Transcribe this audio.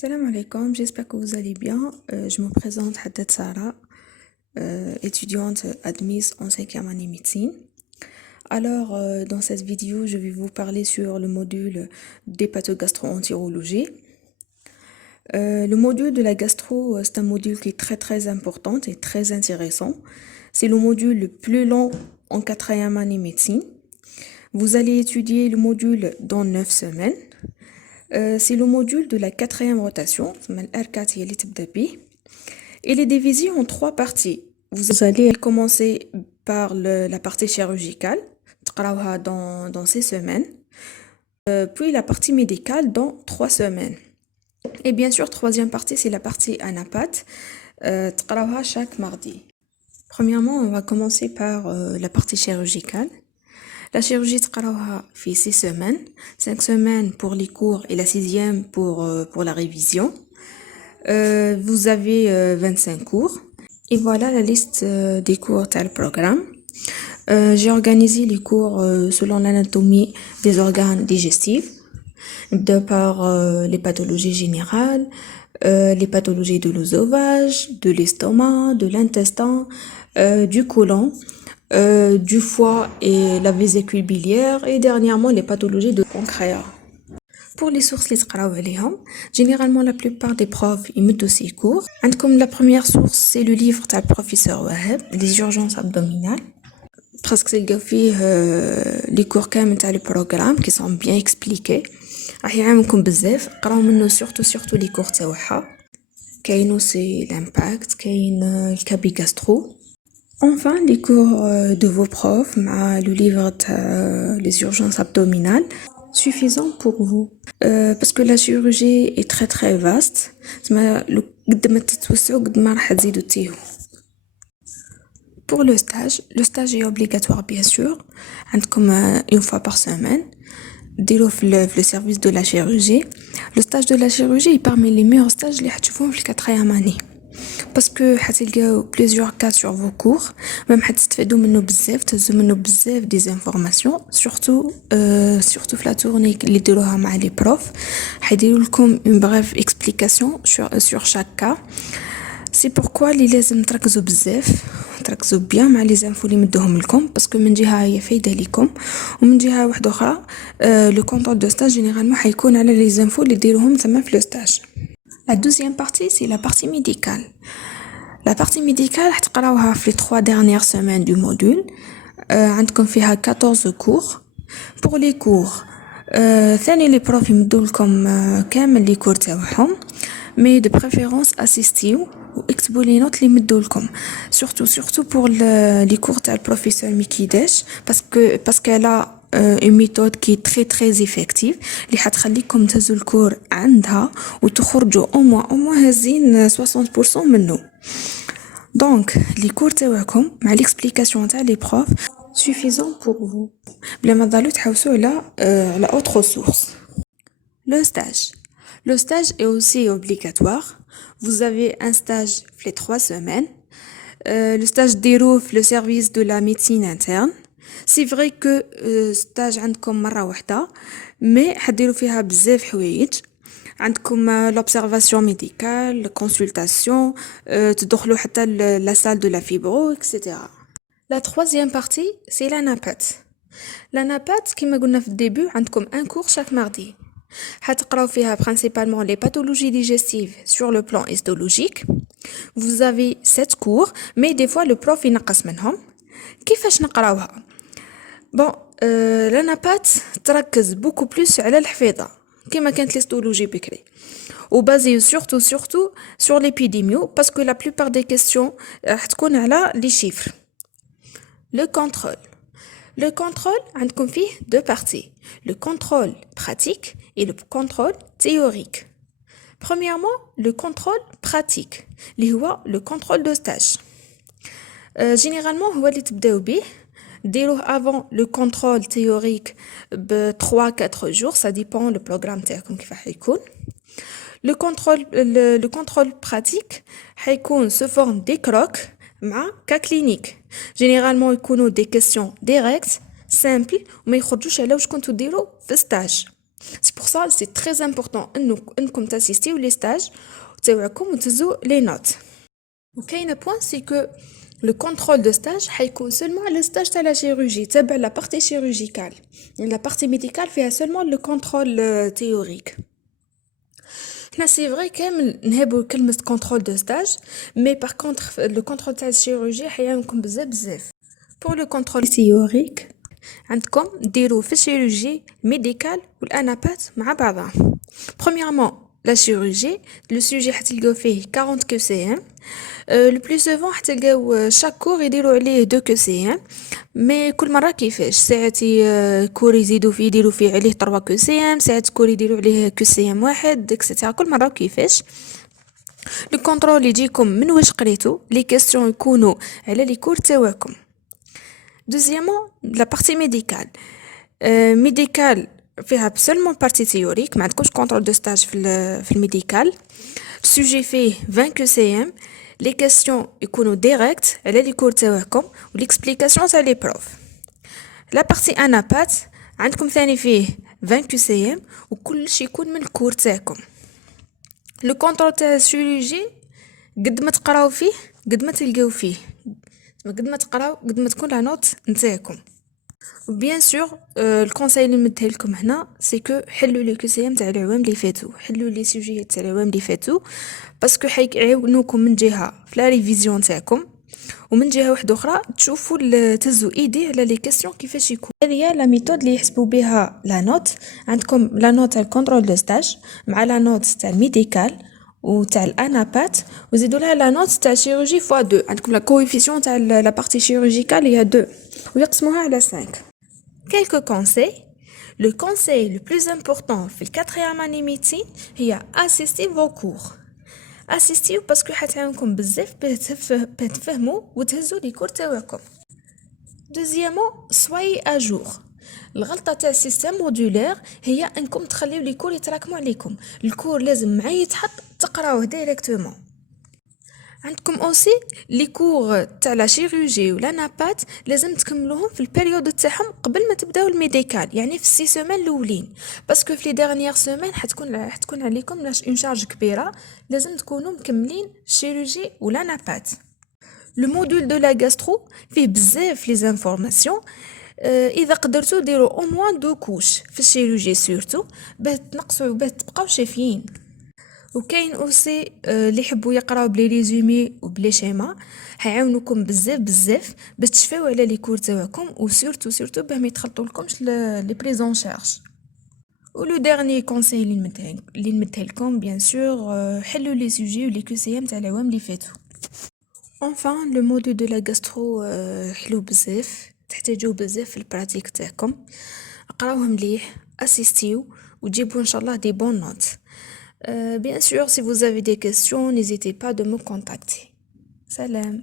Salam alaikum, j'espère que vous allez bien. Je me présente Haddad Sarah, étudiante admise en 5e année médecine. Alors, dans cette vidéo, je vais vous parler sur le module d'hépatogastro-entérologie. Le module de la gastro, c'est un module qui est très important et très intéressant. C'est le module le plus long en 4e année médecine. Vous allez étudier le module dans 9 semaines. C'est le module de la 4e rotation. Il est divisé en 3 parties. Vous allez commencer par la partie chirurgicale, dans 6 semaines, puis la partie médicale dans 3 semaines. Et bien sûr, troisième partie, c'est la partie anapath, chaque mardi. Premièrement, on va commencer par la partie chirurgicale. La chirurgie fait 6 semaines, 5 semaines pour les cours et la 6e pour la révision. Vous avez 25 cours. Et voilà la liste des cours tel programme. J'ai organisé les cours selon l'anatomie des organes digestifs, de par les pathologies générales, les pathologies de l'œsophage, de l'estomac, de l'intestin, du côlon, du foie et la vésicule biliaire, et dernièrement les pathologies de pancréas. Pour les sources les تقراو عليهم, généralement la plupart des profs يمدوا ces cours. عندكم la première source, c'est le livre تاع professeur Wahab, les urgences abdominales. Presque تلقاو فيه les cours كامل تاع le programme qui sont bien expliqués. راح يعاونكم بزاف. قراو منه surtout les cours تاعها. كاينو c'est l'impact, كاين le cabi gastro. Enfin, les cours de vos profs, le livre les urgences abdominales, suffisant pour vous. Parce que la chirurgie est très vaste. Pour le stage est obligatoire bien sûr. Comme une fois par semaine. Le service de la chirurgie. Le stage de la chirurgie est parmi les meilleurs stages اللي حتشوفوهم في 4e année. Parce que حتلقاو plusieurs cas sur vos cours, même حتستفادوا منه بزاف, تهزوا منه بزاف des informations, surtout في la tournée اللي ديروها مع les profs, حيديروا لكم une brève explication sur chaque cas. C'est pourquoi اللي لازم تركزوا بزاف, تركزوا bien مع les infos اللي مدوهم لكم, parce que من جهة هي فايدة لكم, ومن جهة واحدة أخرى le contrôle de stage généralement حيكون على les infos اللي ديروهم ثم في le stage. La deuxième partie, c'est la partie médicale. La partie médicale, هتقراوها في les 3 dernières semaines du module. عندكم فيها 14 cours. Pour les cours, ثاني les profs يمدوا لكم كامل les cours تاعهم, mais de préférence assistيو واكتبوا les notes اللي يمدوا لكم. Surtout pour les cours تاع البروفيسور ميكيداش, parce qu'elle a une méthode qui est très effective اللي حتخليكم تهزوا الكور عندها وتخرجوا au moins هازين 60% منه. Donc les cours تاعكم مع l'explication تاع les profs suffisant pour vous. بلا ما تضلوا تحوسوا على autre source. Le stage est aussi obligatoire. Vous avez un stage les 3 semaines. Le stage déroule le service de la médecine interne. C'est vrai que stage عندكم مرة واحدة, mais حديروا فيها بزاف حوايج. عندكم l'observation médicale, la consultation, تدخلوا حتى la salle de la fibro, etc. La troisième partie, c'est l'anapath. L'anapath, كما قلنا في الدébut, عندكم un cours chaque mardi. حتقراو فيها principalement les pathologies digestives sur le plan histologique. Vous avez 7 cours, mais des fois le prof ينقص منهم. كيفاش نقراوها؟ Bon, l'anapath تركز beaucoup plus على الحفيظة كما كانت l'histologie بكري, ou basé surtout sur l'épidémio, parce que la plupart des questions تكون على les chiffres. Le contrôle عندكم فيه 2 parties, le contrôle pratique et le contrôle théorique. Premièrement, le contrôle pratique اللي هو le contrôle de stage. Généralement هو اللي تبداو به, ديروه avant le contrôle théorique ب 3-4 jours, ça dépend le programme تاعكم كيف حيكون. Le contrôle pratique حيكون sous forme des crocs مع cas clinique. Généralement يكونوا des questions directes, simples, وما يخرجوش على واش كنتو ديروا في stage. C'est pour ça c'est très important انكم تاسيستيو لي ستاج تاعكم وتهزوا لي نوت. وكاين بوين سي كو لو كونترول دو ستاج حيكون سولمون على ستاج تاع لا شيروجي تابع لا بارتي شيروجيكال. لا بارتي ميديكال فيها سولمون لو كونترول تيوريك. حنا سي فري كامل نهبوا كلمة كونترول دو ستاج مي باغ كونتر لو كونترول تاع الشيروجي حيعاونكم بزاف. بور لو كونترول تيوريك عندكم ديروا في الشيروجي ميديكال والانابات مع بعضها. premièrement la chirurgie le sujet حتلقاو فيه 40 كو سي ام. لو بلو سوفون حتلقاو شاك كور يديروا عليه 2 كو سي ام مي كل مره كيفاش ساعات كور يديروا فيه عليه 3 كو سي ام ساعات كور يديروا عليه كو سي ام واحد اكسيتيرا كل مره كيفاش. لو كونترول يجيكم من واش قريتو لي كيسيون يكونوا على لي كور تاعكم. دوزيامون لا بارتي ميديكال ميديكال فيها سولمون بارتي تيوريك ما عندكمش كونترول دو ستاج في الميديكال. السوجي فيه 20 كو سي ام لي كيسيون يكونوا ديريكت على لي كور تاعكم وليكسبليكاسيون تاع لي بروف. لا بارتي انابات عندكم ثاني فيه 20 كو سي ام وكلشي يكون من الكور تاعكم. لو كونترول تاع الشيروجي قد ما تقراو فيه قد ما تلقاو فيه قد ما تقراو قد ما تكون لا نوت نتاعكم. بيان سور الكونساي اللي نديه لكم هنا سي كو حلوا لي كوسيام تاع العوام اللي فاتوا حلوا لي سوجيات تاع العوام اللي فاتوا باسكو حيعاونوكم من جهه في لا ريفيزيون تاعكم ومن جهه واحده اخرى تشوفوا تهزوا ايدي على لي كيسيون كيفاش يكون. هذه لا ميثود اللي يحسبوا بها لا نوت. عندكم لا نوت تاع الكونترول دو ستاج مع لا نوت تاع الميديكال وتاع الانابات وزيدوا لها لا نوت تاع شيروجي فوا 2. عندكم لا كويفيسيون تاع لا بارتي شيروجيكال هي 2 ويقسموها على 5. Quelques conseils. Le conseil le plus important في le 4e année médecine هي assister vos cours. Assister parce que حتعاونكم بزاف باه تفهموا وتهزوا لي كور تاعكم. Deuxièmement, soyez à jour. الغلطة تاع السيستم مودولير هي انكم تخليو لي كور يتراكموا عليكم. الكور لازم معاه يتحط تقراوه ديريكتومون. عندكم اوسي لي كور تاع لا شيروجي ولا نابات لازم تكملوهم في البيريود تاعهم قبل ما تبداو الميديكال يعني في 6 سيمين الاولين باسكو في لي ديرنيير سيمين حتكون عليكم اون شارج كبيره لازم تكونوا مكملين شيروجي ولا نابات. لو موديول دو لا غاسترو فيه بزاف لي زانفورماسيون اذا قدرتوا ديروا او موان 2 كوش في الشيروجي سورتو باه تنقصوا باه تبقاو شافيين. وكاين اوسي اللي يحبوا يقراو بلي ريزومي وبلي شيما هيعاونوكم بزاف باش تشفاو على لي كور تاعكم وسورتو باه ما يتخلطوا لكمش لي بريزون شارج. ولو ديرني كونساي اللي نمدها لكم بيان سور حلوا لي سوجي ولي كوسيام تاع العوام اللي فاتوا. enfin لو موديل دو لا غاسترو حلو بزاف تحتاجوه بزاف في البراتيك تاعكم. اقراوه مليح اسيستيو وجيبوا ان شاء الله دي بون نوت. Bien sûr, si vous avez des questions, n'hésitez pas de me contacter. Salam.